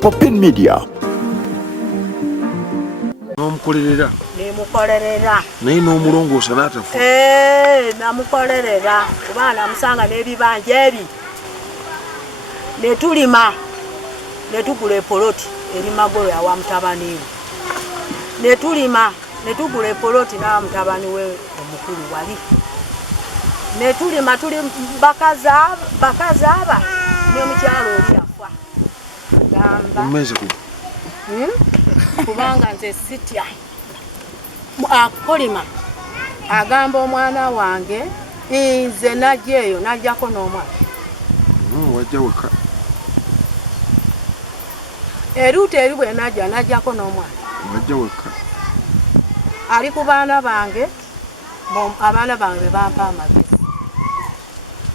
Popin Media. Nomukolerera. Nemukolerera. Naye n'omulongoosa n'atafa. Namukolerera. Kuba namusanga n'ebibanja ebi. Ne tulima. Ne tugula epoloti eri Magolo ya wa mutabani we. Ne tulima. Ne tugula epoloti na mutabani we omukulu wali. Ne tulima tuli bakazaaba ne mukyalo oli yafa. Gamba. Mmeze ku. Kubanga nze sitya akolima agamba omwana wange nze najjeeyo najjako n'omwana wajja weka eruuta eri bwe najjako n'omwana wajja weka ali ku baana bange abaana bange bampa amagezi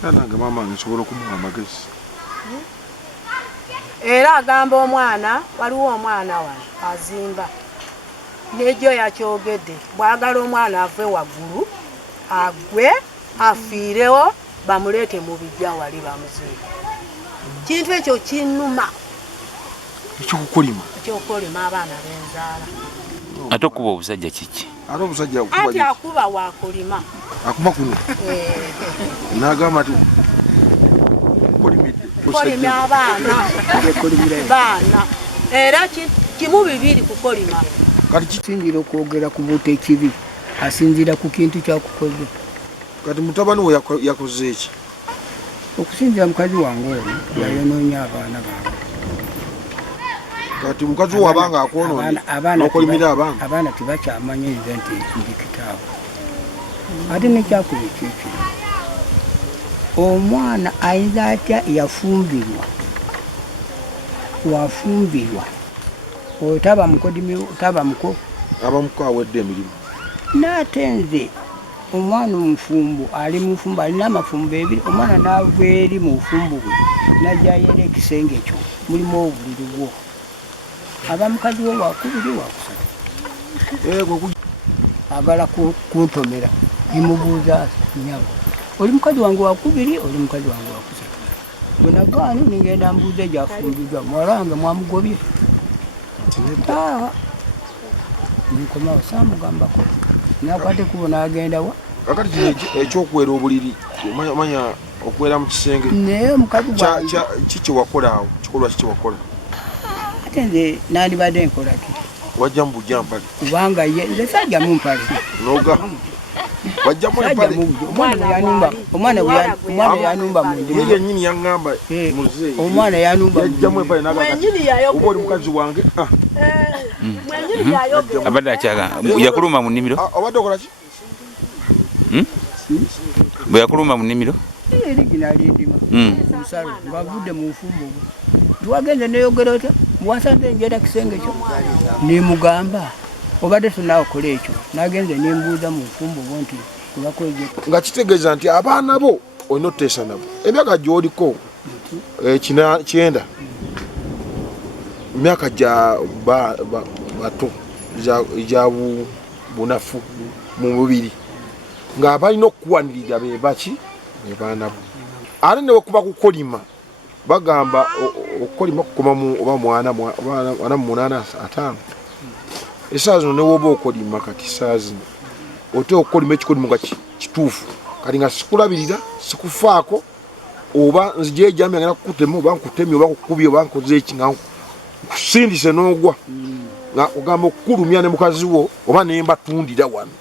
nange maama wange nsobola okumuwa amagezi era agamba omwana waliwo omwana wano azimba n'ejjo yakyogedde bwagala omwana ave waggulu agwe afiirewo bamuleete mu bijja wali bamuzimba kintu ekyo kinnuma ekyokukolima abaana b'enzaala ate okuba obusajja kiki ate obusajja ati akuba wakulima akuba kuno n'agamba ti kukolima baana era kimu bibiri kukolima kati kisinzira okwogera ku buto ekibi asinzira ku kintu kyakukoze kati mutabani we yakoze eki okusinzira mukazi wange oyo yayonoonya abaana bange kati mukazi we abanga akwonoonye n'okolimira abaana tibakyamanyiza nti ndi kitaawe ate nekyakuba ekyekyo omwana ayinza atya yafumbirwa wafumbirwa oyo taba mukodimi taba muko abamuko awedde emirimu n'ate nze omwana omufumbo ali mufumbo alina amafumbo ebiri omwana n'ava eri mu bufumbo bwe najjayo era ekisenge ekyo mulimu obuliri bwo aba mukazi we wakubiri wakusatu agala kuntomera nimubuuza nyabo oli mukazi wange wakubiri oli mukazi wange wakusatu bwenagaani ningenda mbuuza egyafumbirwa muwala wange mwamugobye ninkomawo saamugambako nakwate kubona agenda wa kakati kino ekyokuwera obuliri manya okuwera mu kisenge naye omukazi kiki wakola awo kikolwa kiki wakola ate nze nandibadde nkolaki wajja mu bujampale kubanga ye nze sajjamu mpale noga wajjamu empale omwana yanumba ye yennyini yaŋŋamba muzeeyi omwana yanumba yajjamu empale oba oli mukazi wange abadde akyaga yakuluma mu nnimiro obadde okola ki bwe yakuluma mu nnimiro eri ginalindima musalo ngavudde mu bufumbo bwe tuwagenze neyogera otya bwasanze njera kisenge kyo nimugamba obadde tunaokola ekyo nagenze nimbuuza mu bufumbo bwo nti kubakoze nga kitegeeza nti abaana bo olina oteesa nabo emyaka gy'oliko 9 myaka gya bato gya bunafu mu mubiri ng'abalina okuwanirira be baki be baana bo ate ne bwekuba kukolima bagamba okukolima kukoma oba mwana mu 8 esaawa zino newoba okolima kati esaawa zino ote okukolima ekikolimo nga kituufu kati nga sikulabirira sikufaako oba nzijejambi agenda kukutema oba nkutemye oba kukubye oba nkoze eki nga nkusindise n'ogwa nga ogamba okukulumya ne mukazi wo oba nembatundira wano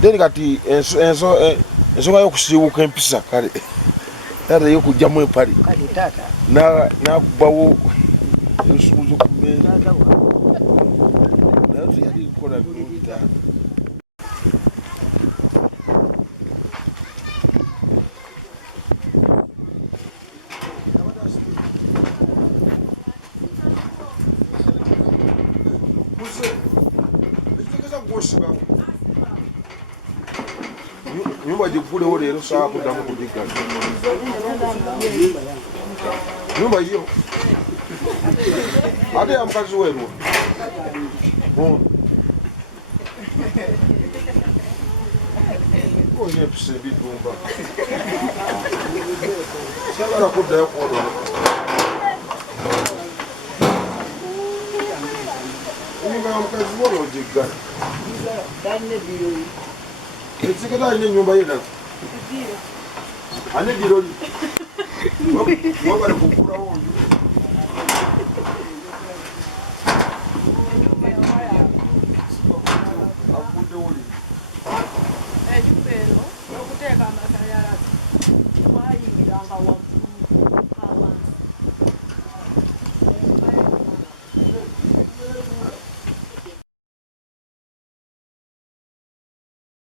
then kati ensonga y'okusiibuka empisa kale taata y'okugjamu empale nakubawo ebisuubuzo ku mmeeza naye tuyali kukola birungi taata nyumba gikulewo leero saa kuddamu kugigaza nyumba yo ate ya mukazi werwa Olina empisa ebidumba. Sagala kuddayo kwolona. Omuga mukazi wona ogiggala. Ekigenda alina ennyumba ye nazo. Ane biroli. Wabale kukulawo nju.